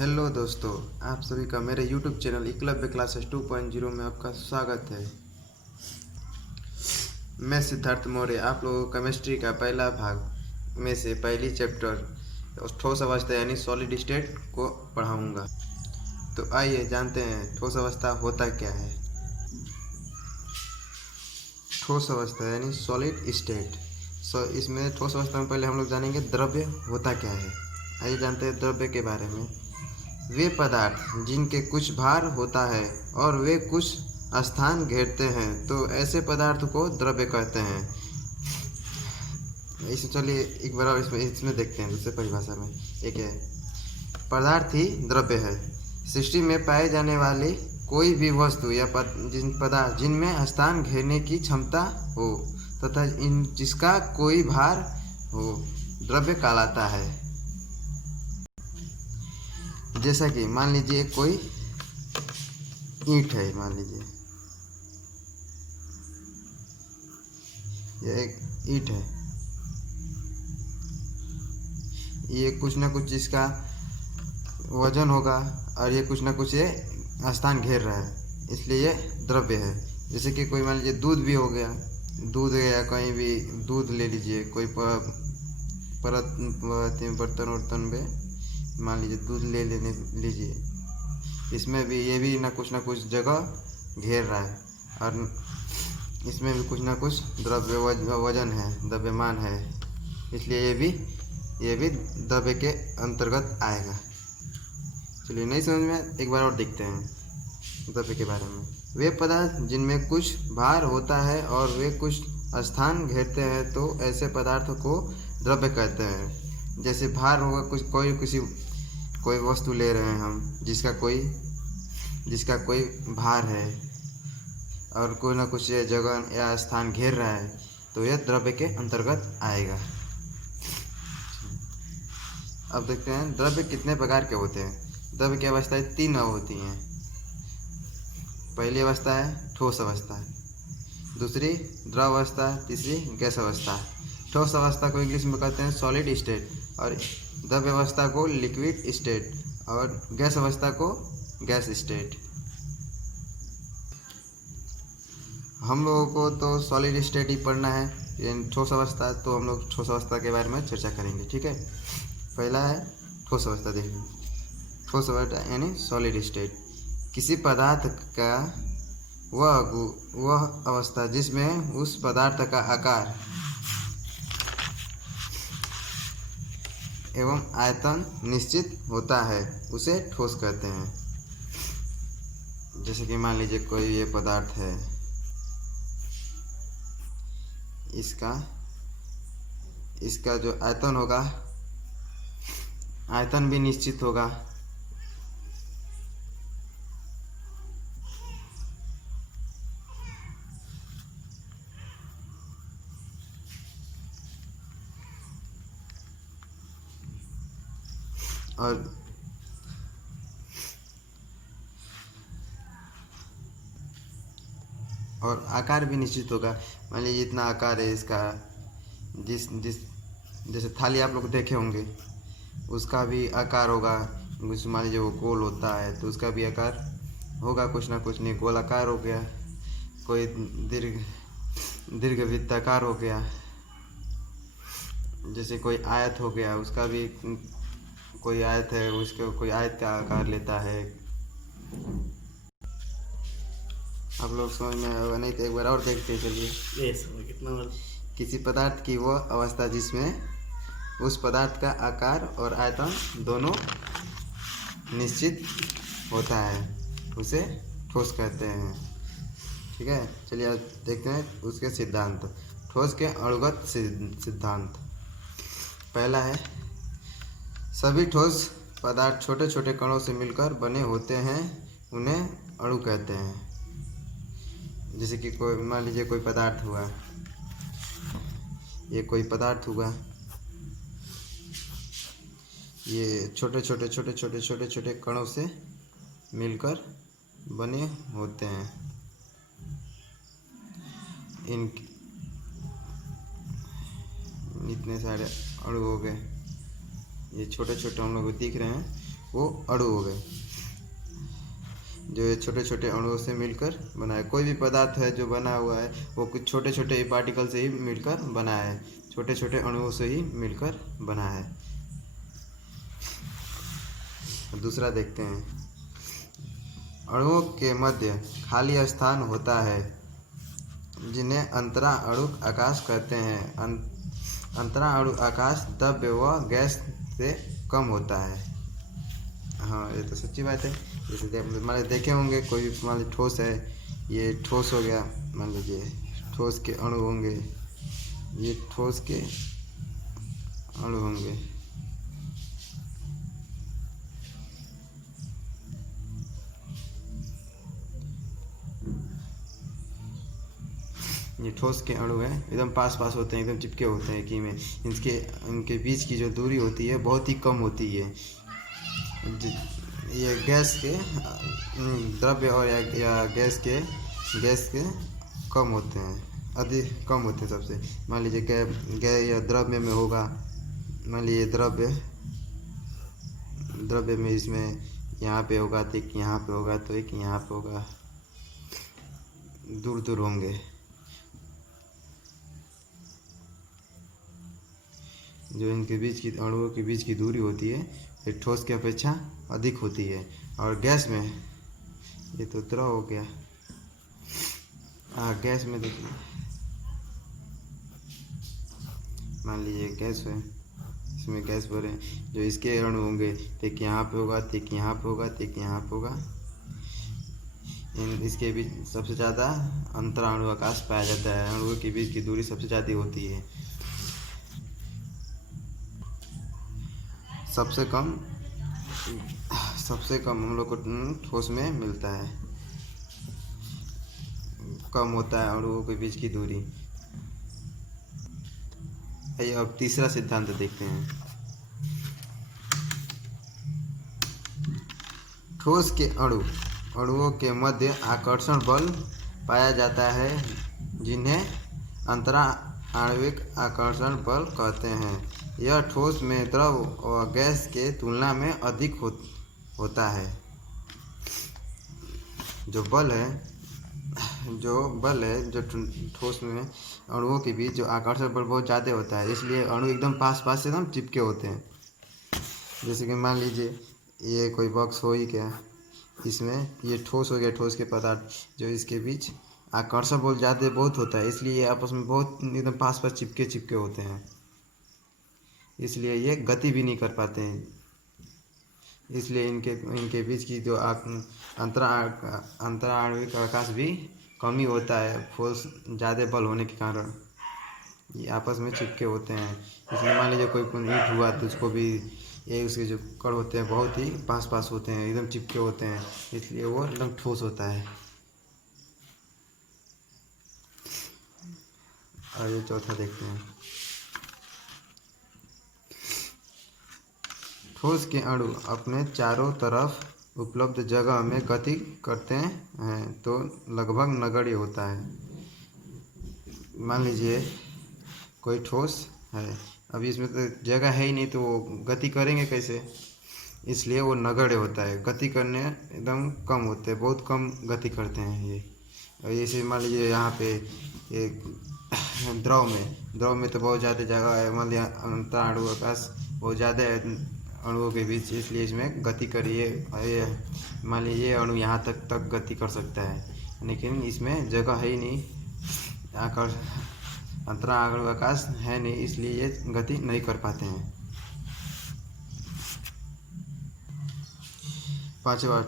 Hello दोस्तों, आप सभी का मेरे YouTube चैनल एकलव्य क्लासेस 2.0 में आपका स्वागत है। मैं सिद्धार्थ मौर्य आप लोगों को केमिस्ट्री का पहला भाग में से पहली चैप्टर ठोस अवस्था यानी सॉलिड स्टेट को पढ़ाऊंगा। तो आइए जानते हैं ठोस अवस्था होता क्या है। ठोस अवस्था यानी सॉलिड स्टेट। इसमें ठोस अवस्था में पहले हम लोग जानेंगे द्रव्य होता क्या है। आइए जानते हैं द्रव्य के बारे में। वे पदार्थ जिनके कुछ भार होता है और वे कुछ स्थान घेरते हैं तो ऐसे पदार्थ को द्रव्य कहते हैं। इस चलिए एक बार और इसमें देखते हैं दूसरे परिभाषा में। एक है पदार्थ ही द्रव्य है। सृष्टि में पाए जाने वाली कोई भी वस्तु या पदार्थ जिनमें स्थान घेरने की क्षमता हो तथा जिसका कोई भार हो द्रव्य कहलाता है। जैसा कि मान लीजिए कोई ईंट है, मान लीजिए यह एक ईंट है, ये कुछ ना कुछ इसका वजन होगा और ये कुछ ना कुछ ये स्थान घेर रहा है, इसलिए ये द्रव्य है। जैसे कि कोई मान लीजिए दूध भी हो गया, दूध या कहीं भी दूध ले लीजिए, कोई बर्तन वर्तन में मान लीजिए दूध लेने लीजिए, इसमें भी ये भी ना कुछ जगह घेर रहा है और इसमें भी कुछ ना कुछ द्रव्य वजन है, द्रव्यमान है, इसलिए ये भी द्रव्य के अंतर्गत आएगा। चलिए नहीं समझ में एक बार और देखते हैं द्रव्य के बारे में। वे पदार्थ जिनमें कुछ भार होता है और वे कुछ स्थान घेरते हैं तो ऐसे पदार्थ को द्रव्य कहते हैं। जैसे भार होगा, कोई वस्तु ले रहे हैं हम जिसका कोई भार है और कोई ना कुछ जगह या स्थान घेर रहा है तो यह द्रव्य के अंतर्गत आएगा। अब देखते हैं द्रव्य कितने प्रकार के होते हैं। द्रव्य की अवस्थाएं तीन होती हैं। पहली अवस्था है ठोस अवस्था, दूसरी द्रव अवस्था, तीसरी गैस अवस्था। ठोस अवस्था को इंग्लिश में कहते हैं सॉलिड स्टेट और द्रव्य अवस्था को लिक्विड स्टेट और गैस अवस्था को गैस स्टेट। हम लोगों को तो सॉलिड स्टेट ही पढ़ना है, यानी ठोस अवस्था, तो हम लोग ठोस अवस्था के बारे में चर्चा करेंगे। ठीक है, पहला है ठोस अवस्था। देखिए ठोस अवस्था यानी सॉलिड स्टेट, किसी पदार्थ का वह अवस्था जिसमें उस पदार्थ का आकार एवं आयतन निश्चित होता है उसे ठोस कहते हैं। जैसे कि मान लीजिए कोई ये पदार्थ है, इसका जो आयतन होगा, आयतन भी निश्चित होगा। और आकार भी निश्चित होगा। मान लीजिए जितना आकार है इसका, जैसे थाली आप लोग देखे होंगे उसका भी आकार होगा। मान लीजिए वो गोल होता है तो उसका भी आकार होगा कुछ ना कुछ। नहीं, गोल आकार हो गया, कोई दीर्घवृत्ताकार हो गया, जैसे कोई आयत हो गया, उसका भी कोई आयत है, उसको कोई आयत का आकार लेता है। आप लोग समझ में आएगा, नहीं तो एक बार और देखते हैं। चलिए कितना किसी पदार्थ की वह अवस्था जिसमें उस पदार्थ का आकार और आयतन दोनों निश्चित होता है उसे ठोस कहते हैं। ठीक है, चलिए आज देखते हैं उसके सिद्धांत। ठोस के अणुगत सिद्धांत। पहला है सभी ठोस पदार्थ छोटे छोटे कणों से मिलकर बने होते हैं, उन्हें अणु कहते हैं। जैसे कि कोई मान लीजिए कोई पदार्थ हुआ, ये कोई पदार्थ हुआ, ये छोटे छोटे कणों से मिलकर बने होते हैं। इतने सारे अणु हो गए, ये छोटे छोटे हम लोग को दिख रहे हैं, वो अणु हो गए, जो ये छोटे छोटे अणुओं से मिलकर बना है। कोई भी पदार्थ है जो बना हुआ है वो कुछ छोटे छोटे पार्टिकल से ही मिलकर बना है, छोटे छोटे अणुओं से ही मिलकर बना है। दूसरा देखते हैं, अणुओं के मध्य खाली स्थान होता है जिन्हें अंतरा अणु आकाश कहते हैं। अंतरा अणु आकाश द्रव्य व गैस से कम होता है। हाँ, ये तो सच्ची बात है। जैसे मान देखे होंगे, कोई भी मान लीजिए ठोस है, ये ठोस हो गया, मान लीजिए ठोस के अणु होंगे, ये ठोस के अणु होंगे। ये ठोस के अणु है, एकदम पास पास होते हैं, एकदम चिपके होते हैं कि में इनके बीच की जो दूरी होती है बहुत ही कम होती है। ये गैस के द्रव्य और या गैस के कम होते हैं, अधिक कम होते हैं सबसे। मान लीजिए गैस या द्रव्य में होगा, मान लीजिए द्रव्य में इसमें यहाँ पे होगा तो एक यहाँ पे होगा, तो एक यहाँ पे होगा, दूर दूर होंगे। जो इनके बीच की अणुओं के बीच की दूरी होती है ये ठोस की अपेक्षा अधिक होती है। और गैस में, ये तो द्रव हो गया, गैस में देखिए, मान लीजिए गैस है, इसमें गैस भरे, जो इसके अणु होंगे तो एक यहाँ पे होगा, तो एक यहाँ पे होगा, तो एक यहाँ पे होगा। इसके बीच सबसे ज़्यादा अंतराणु आकाश पाया जाता है, अणुओं के बीच की दूरी सबसे ज़्यादा होती है। सबसे कम हम लोग को ठोस में मिलता है, कम होता है अणुओं के बीच की दूरी। आइए अब तीसरा सिद्धांत देखते हैं। ठोस के अणुओं के मध्य आकर्षण बल पाया जाता है, जिन्हें अंतरा आणविक आकर्षण बल कहते हैं। यह ठोस में द्रव और गैस के तुलना में अधिक होता है। जो बल है जो ठोस में अणुओं के बीच जो आकर्षण बल बहुत ज़्यादा होता है, इसलिए अणु एकदम पास पास से एकदम चिपके होते हैं। जैसे कि मान लीजिए ये कोई बॉक्स हो ही गया, इसमें ये ठोस हो गया, ठोस के पदार्थ जो इसके बीच आकर्षण बल ज़्यादा बहुत होता है, इसलिए ये आपस में बहुत एकदम पास पास चिपके होते हैं, इसलिए ये गति भी नहीं कर पाते हैं। इसलिए इनके बीच की जो अंतराणविक आकाश भी कमी होता है, फोर्स ज़्यादा बल होने के कारण ये आपस में चिपके होते हैं। इसलिए मान लीजिए कोई ईंट हुआ तो उसको भी ये उसके जो कण होते हैं बहुत ही पास पास होते हैं, एकदम चिपके होते हैं, इसलिए वो एकदम ठोस होता है। और ये चौथा देखते हैं, ठोस के अणु अपने चारों तरफ उपलब्ध जगह में गति करते हैं तो लगभग नगण्य होता है। मान लीजिए कोई ठोस है, अभी इसमें तो जगह है ही नहीं, तो वो गति करेंगे कैसे, इसलिए वो नगण्य होता है, गति करने एकदम कम होते हैं, बहुत कम गति करते हैं ये। और जैसे मान लीजिए यहाँ पे एक द्रव में तो बहुत ज़्यादा जगह है, मान लीजिए अंतराणु आकाश बहुत ज़्यादा है अणुओं के बीच, इसलिए इसमें गति करिए। मान लीजिए ये अणु यहाँ तक गति कर सकता है, लेकिन इसमें जगह है ही नहीं, अंतराणु आकाश है नहीं, इसलिए ये गति नहीं कर पाते हैं। पांचवा,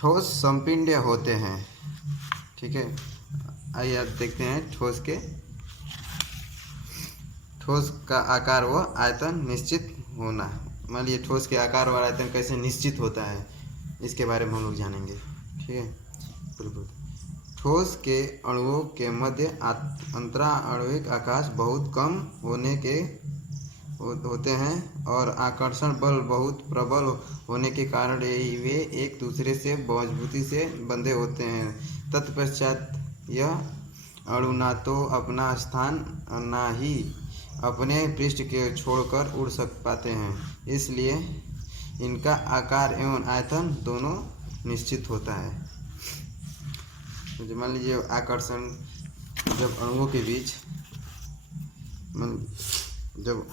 ठोस संपिंड होते हैं। ठीक है, आइए अब देखते हैं ठोस का आकार व आयतन निश्चित होना। मान लीजिए ठोस के आकार और आयतन कैसे निश्चित होता है, इसके बारे में हम लोग जानेंगे। ठीक है, बिल्कुल। ठोस के अणुओं के मध्य अंतराणविक आकाश बहुत कम होते हैं और आकर्षण बल बहुत प्रबल होने के कारण वे एक दूसरे से मजबूती से बंधे होते हैं। तत्पश्चात यह अणु ना तो अपना स्थान ना ही अपने पृष्ठ के छोड़कर उड़ पाते हैं, इसलिए इनका आकार एवं आयतन दोनों निश्चित होता है। तो मान लीजिए आकर्षण जब अणुओं के बीच जब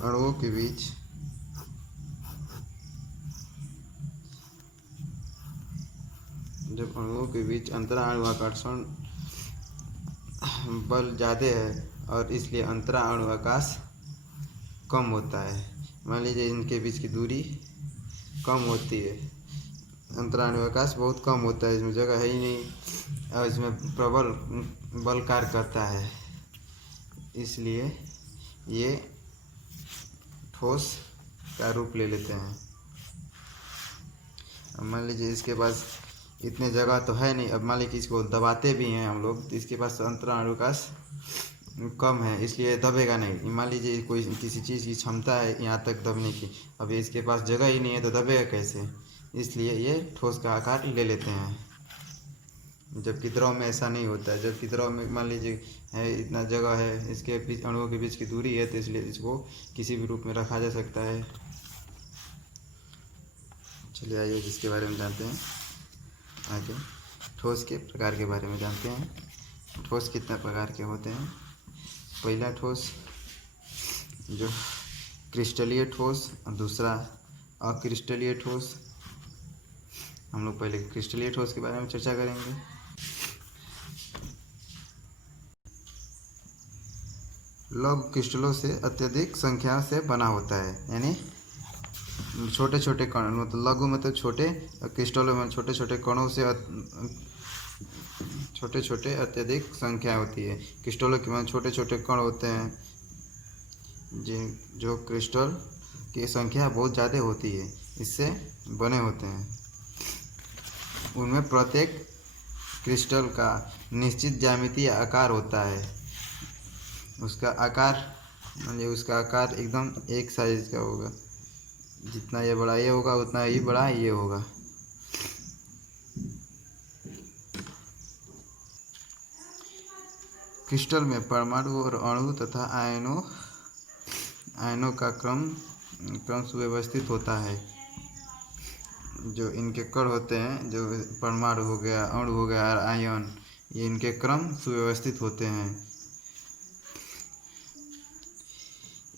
अणुओं के बीच अंतराणु आकर्षण बल ज़्यादा है और इसलिए अंतराणु आकाश कम होता है। मान लीजिए इनके बीच की दूरी कम होती है, अंतराणु आकाश बहुत कम होता है, इसमें जगह है ही नहीं और इसमें प्रबल बल कार्य करता है, इसलिए ये ठोस का रूप ले लेते हैं। अब मान लीजिए इसके पास इतने जगह तो है नहीं, अब मान लीजिए इसको दबाते भी हैं हम लोग तो इसके पास अंतराणु आकाश कम है, इसलिए दबेगा नहीं। मान लीजिए कोई किसी चीज़ की क्षमता है यहाँ तक दबने की, अब इसके पास जगह ही नहीं है तो दबेगा कैसे, इसलिए ये ठोस का आकार ले लेते हैं। जबकि द्रव में ऐसा नहीं होता है, जबकि द्रव में मान लीजिए है इतना जगह है, इसके बीच अणुओं के बीच की दूरी है, तो इसलिए इसको किसी भी रूप में रखा जा सकता है। चलिए आइए इसके बारे में जानते हैं। आगे ठोस के प्रकार के बारे में जानते हैं। ठोस कितने प्रकार के होते हैं। पहला ठोस जो क्रिस्टलीय ठोस और दूसरा अक्रिस्टलीय ठोस। हम लोग पहले क्रिस्टलीय ठोस के बारे में चर्चा करेंगे। लघु क्रिस्टलों से अत्यधिक संख्या से बना होता है, यानी छोटे छोटे कण, मतलब लघु मतलब छोटे, क्रिस्टलों में छोटे छोटे कणों से छोटे छोटे अत्यधिक संख्या होती है। क्रिस्टलों के छोटे छोटे कण होते हैं जो क्रिस्टल की संख्या बहुत ज़्यादा होती है, इससे बने होते हैं। उनमें प्रत्येक क्रिस्टल का निश्चित ज्यामितीय आकार होता है। उसका आकार एकदम एक साइज का होगा, जितना ये बड़ा ये होगा उतना ही बड़ा ये होगा। क्रिस्टल में परमाणु और अणु तथा आयनों का क्रम सुव्यवस्थित होता है। जो इनके कण होते हैं, जो परमाणु हो गया, अणु हो गया और आयन, ये इनके क्रम सुव्यवस्थित होते हैं।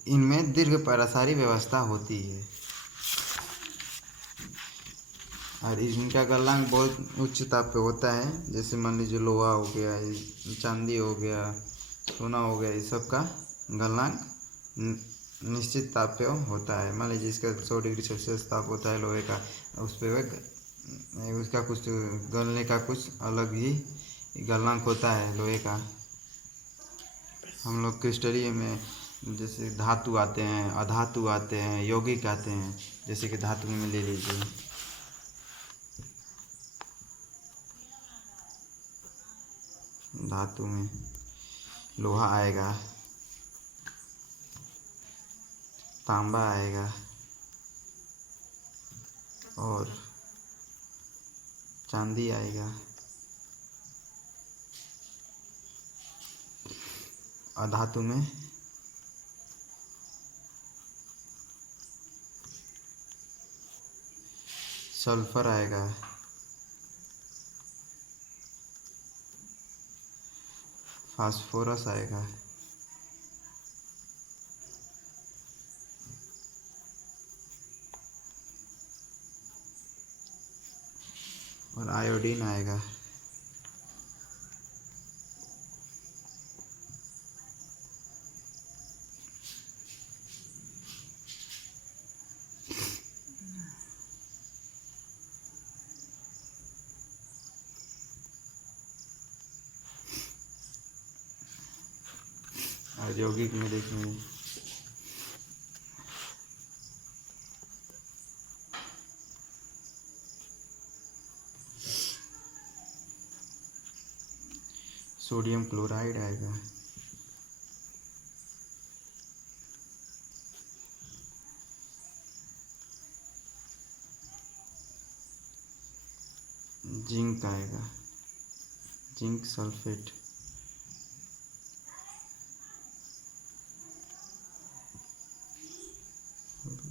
इनमें दीर्घ परासारी व्यवस्था होती है और इनका गलनांक बहुत उच्च ताप पे होता है। जैसे मान लीजिए लोहा हो गया, चांदी हो गया, सोना हो गया, इस सब का गलनांक निश्चित ताप पे होता है। मान लीजिए इसका 100 डिग्री सेल्सियस ताप होता है लोहे का, उस पर उसका कुछ गलने का कुछ अलग ही गलनांक होता है लोहे का। हम लोग क्रिस्टलीय में जैसे धातु आते हैं, अधातु आते हैं, यौगिक आते हैं। जैसे कि धातु में ले लीजिए, धातु में लोहा आएगा, तांबा आएगा और चांदी आएगा। अधातु में सल्फर आएगा, फास्फोरस आएगा, और आयोडीन आएगा। और यौगिक में देखेंगे सोडियम क्लोराइड आएगा, जिंक आएगा, जिंक सल्फेट,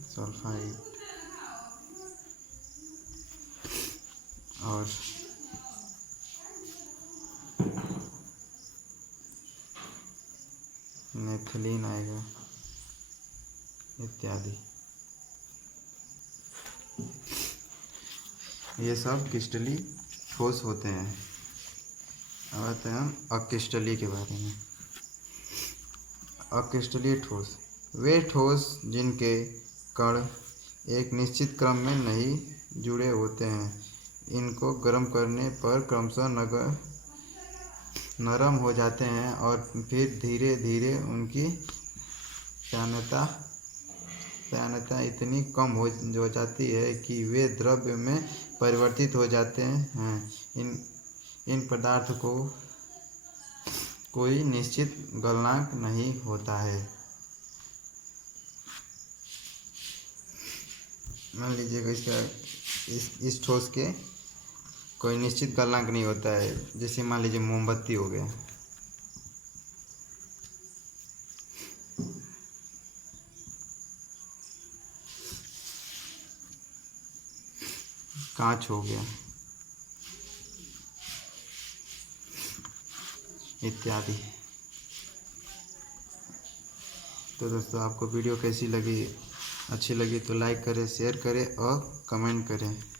सल्फाइड, और नेफ्थलीन आएगा इत्यादि। ये सब क्रिस्टलीय ठोस होते हैं। अब आते हैं हम अक्रिस्टलीय के बारे में। अक्रिस्टलीय ठोस वे ठोस जिनके कण एक निश्चित क्रम में नहीं जुड़े होते हैं। इनको गर्म करने पर क्रमशः नरम हो जाते हैं और फिर धीरे धीरे उनकी तन्यता इतनी कम हो जाती है कि वे द्रव्य में परिवर्तित हो जाते हैं। इन पदार्थ को कोई निश्चित गलनांक नहीं होता है। मान लीजिएगा इसका इस ठोस के कोई निश्चित गलनांक नहीं होता है। जैसे मान लीजिए मोमबत्ती हो गया, कांच हो गया इत्यादि। तो दोस्तों, आपको वीडियो कैसी लगी? अच्छी लगी तो लाइक करें, शेयर करें और कमेंट करें।